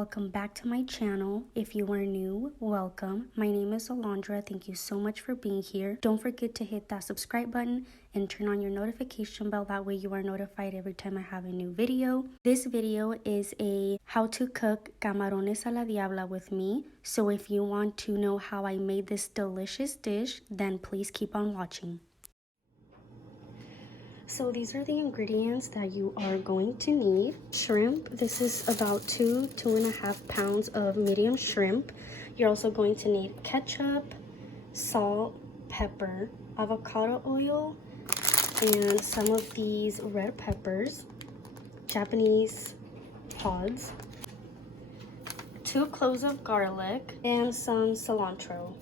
welcome back to my channel. If you are new, welcome. My name is Alondra. Thank you so much for being here. Don't forget to hit that subscribe button and turn on your notification bell. That way you are notified every time I have a new video. This video is a how to cook Camarones a la Diabla with me. So if you want to know how I made this delicious dish, then please keep on watching. So these are the ingredients that you are going to need. Shrimp, this is about 2.5 pounds of medium shrimp. You're also going to need ketchup, salt, pepper, avocado oil, and some of these red peppers, Japanese pods, 2 cloves of garlic, and some cilantro.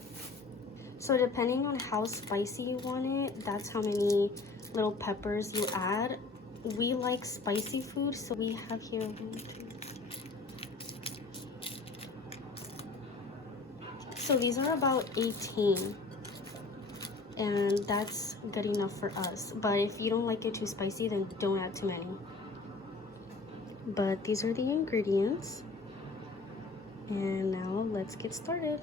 So depending on how spicy you want it, that's how many little peppers you add. We like spicy food, so we have here 1, 2. So these are about 18, and that's good enough for us. But if you don't like it too spicy, then don't add too many. But these are the ingredients, and now let's get started.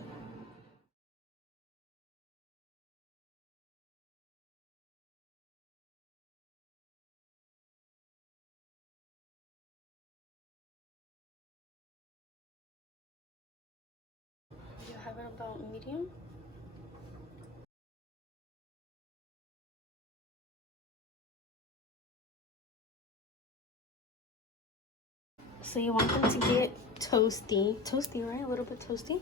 You have it about medium. So you want them to get toasty, right? A little bit toasty.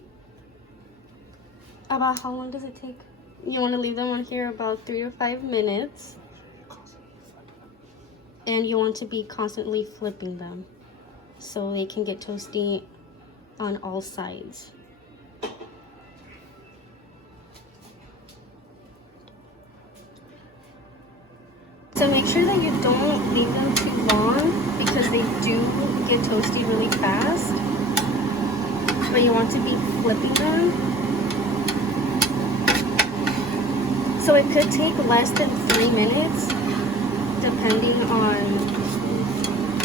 About how long does it take? You want to leave them on here about 3 to 5 minutes. And you want to be constantly flipping them so they can get toasty on all sides. So make sure that you don't leave them too long because they do get toasty really fast. But you want to be flipping them. So it could take less than 3 minutes depending on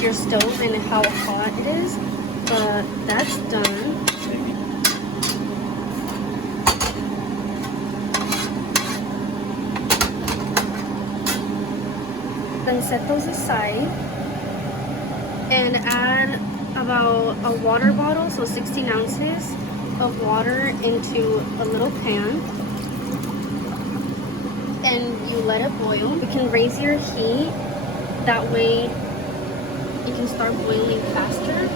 your stove and how hot it is. But that's done. Then set those aside and add about a water bottle, so 16 ounces of water into a little pan, and you let it boil. You can raise your heat, that way it can start boiling faster,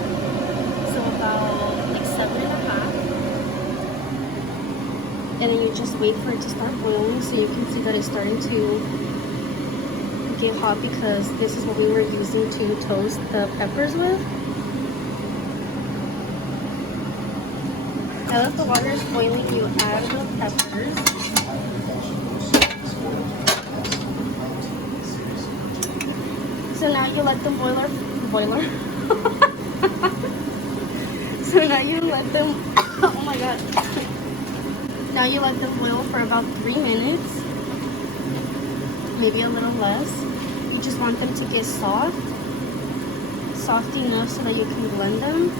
so about like 7.5, and then you just wait for it to start boiling. So you can see that it's starting to get hot because this is what we were using to toast the peppers with. Now that the water is boiling, you add the peppers. So now you let them So now you let them, oh my god. Now you let them boil for about 3 minutes, maybe a little less. You just want them to get soft enough so that you can blend them.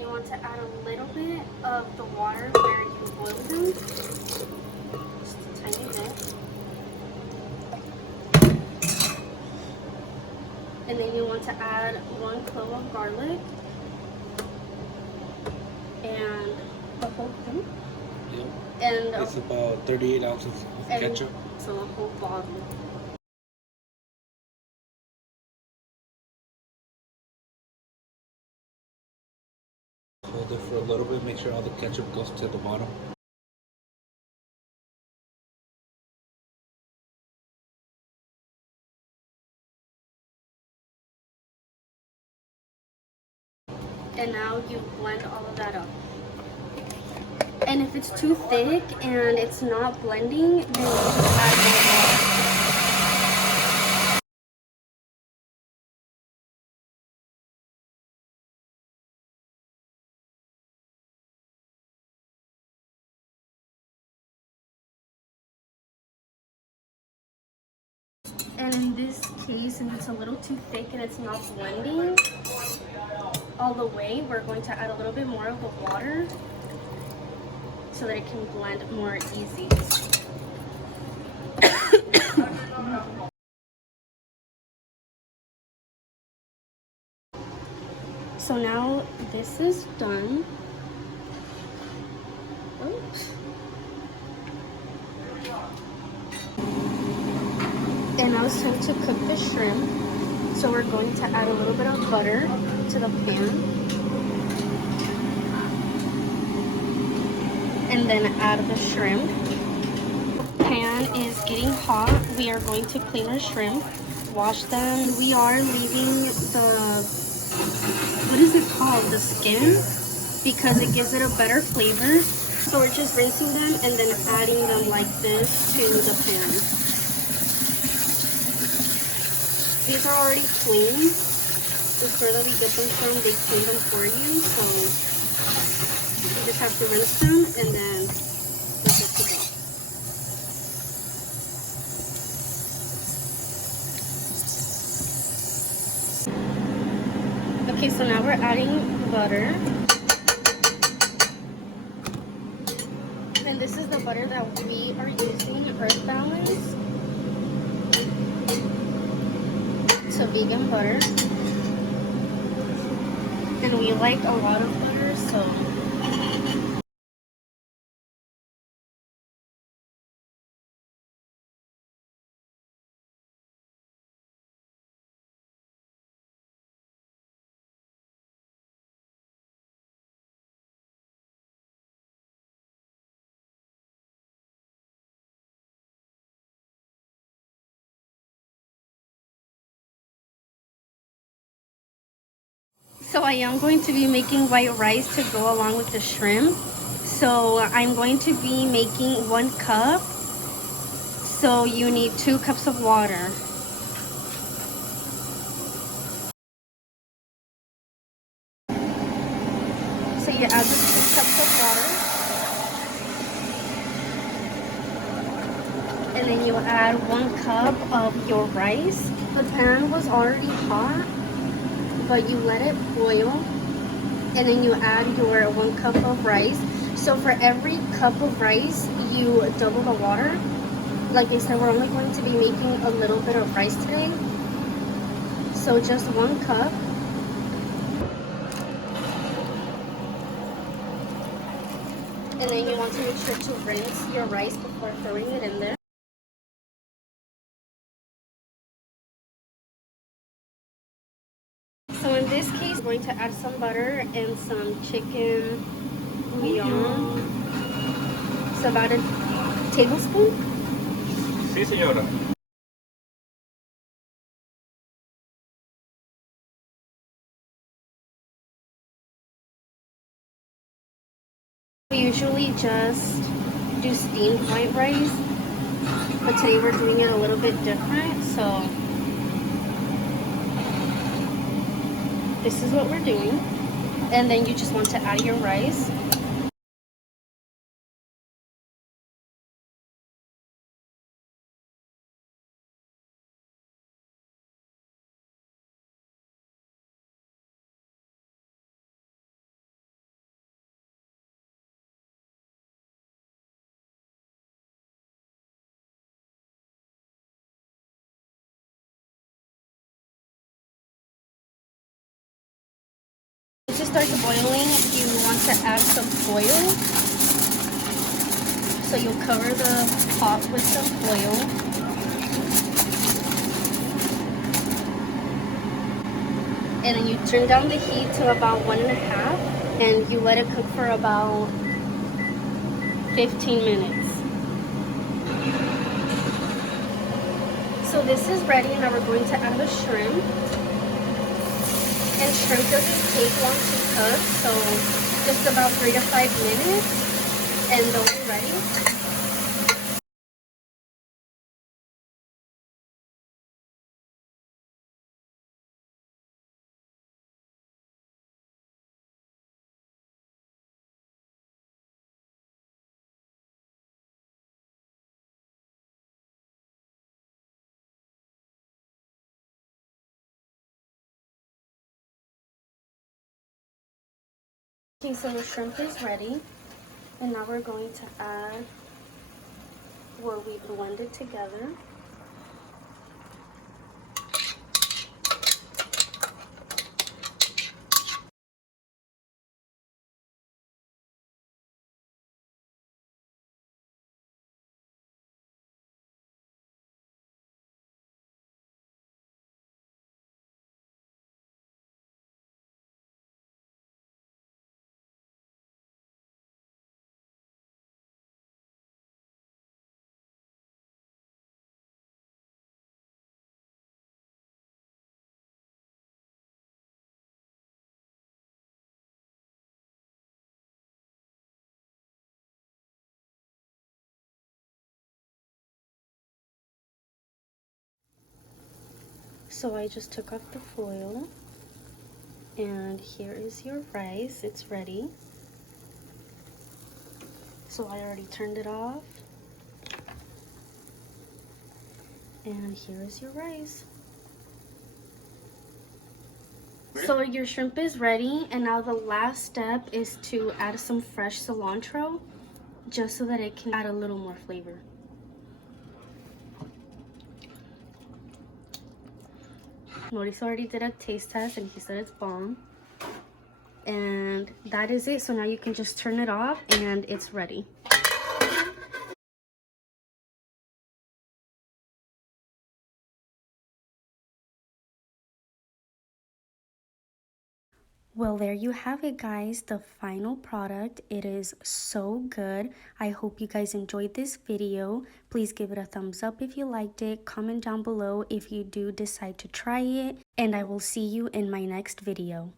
You want to add a little bit of the water where you boiled them, just a tiny bit. And then you want to add 1 clove of garlic and the whole thing. Yep. And it's about 38 ounces of ketchup. So a whole bottle. Hold it for a little bit, make sure all the ketchup goes to the bottom. And now you blend all of that up. And if it's too thick and it's not blending, then you just add more water. And in this case, if it's a little too thick and it's not blending all the way, we're going to add a little bit more of the water so that it can blend more easy. So now this is done. Oops. And now it's time to cook the shrimp. So we're going to add a little bit of butter to the pan. And then add the shrimp. Pan is getting hot. We are going to clean our shrimp, wash them. We are leaving the, what is it called? The skin, because it gives it a better flavor. So we're just rinsing them and then adding them like this to the pan. These are already clean. The store that we get them from, they clean them for you. So you just have to rinse them and then they're good to go. Okay, so now we're adding butter. And this is the butter that we are using, Earth Balance. So vegan butter. And we like a lot of butter, so I am going to be making white rice to go along with the shrimp. So I'm going to be making 1 cup. So you need 2 cups of water. So you add the 2 cups of water. And then you add 1 cup of your rice. The pan was already hot, but you let it boil, and then you add your 1 cup of rice. So for every cup of rice, you double the water. Like I said, we're only going to be making a little bit of rice today. So just 1 cup. And then you want to make sure to rinse your rice before throwing it in there. So in this case, I'm going to add some butter and some chicken bouillon. It's about a tablespoon. Sí, señora. We usually just do steamed white rice, but today we're doing it a little bit different, so this is what we're doing. And then you just want to add your rice. Once it starts boiling, you want to add some foil. So you'll cover the pot with some foil. And then you turn down the heat to about 1.5, and you let it cook for about 15 minutes. So this is ready. Now we're going to add the shrimp. And shrimp doesn't take long to cook, so just about 3 to 5 minutes. And those are ready. Okay, so the shrimp is ready. And now we're going to add what we blended together. So I just took off the foil, and here is your rice. It's ready. So I already turned it off, and here is your rice. So your shrimp is ready, and now the last step is to add some fresh cilantro, just so that it can add a little more flavor. Mauricio already did a taste test and he said it's bomb. And that is it. So now you can just turn it off and it's ready. Well, there you have it, guys, the final product. It is so good. I hope you guys enjoyed this video. Please give it a thumbs up if you liked it. Comment down below if you do decide to try it. And I will see you in my next video.